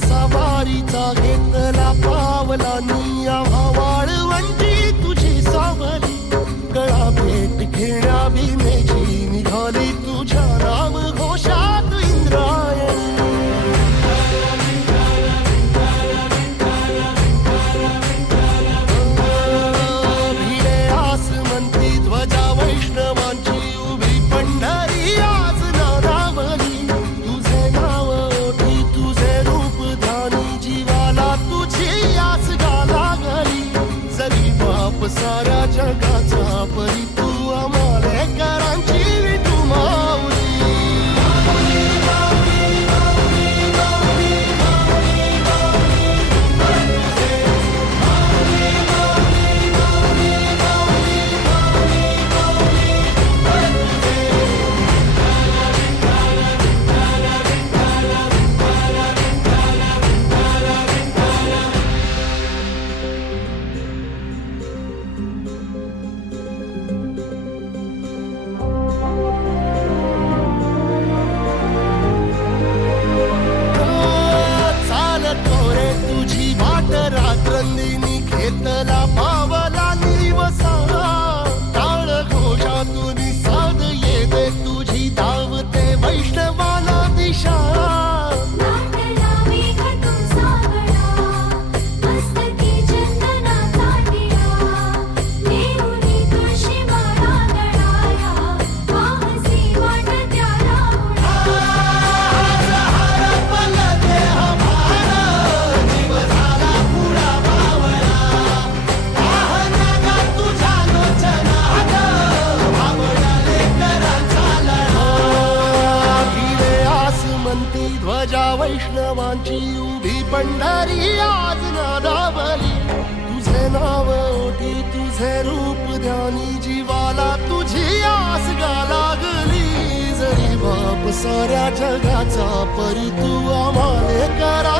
कसा वारीचा घेतला पावलांनी आम्हा वाळवंटी तुझी सावली गळा भेट घेण्या भीमेची निघाली तुझ्या नाम घोषात इंद्रायणी भिडे आसमंती ध्वजा वैष्णवांची उभी पंढरी आज नादावली तुझे नाव ओठी तुझे रूप ध्यानी जीवाला तुझी आस लागली जरी बाप साऱ्या जगाचा परी तू आमालेकरांची विठू माऊली रात्रंदिनी घेतला पावला निवसा टाळ घोषातून साध येते तुझी धावते वैष्णवाला दिशा ध्वजा वैष्णवांची उभी पंढरी आज नादावली तुझे नाव ओठी तुझे रूप ध्यानी जीवाला तुझी आस लागली जरी बाप साऱ्या जगाचा परी तू आम्हालेकरांची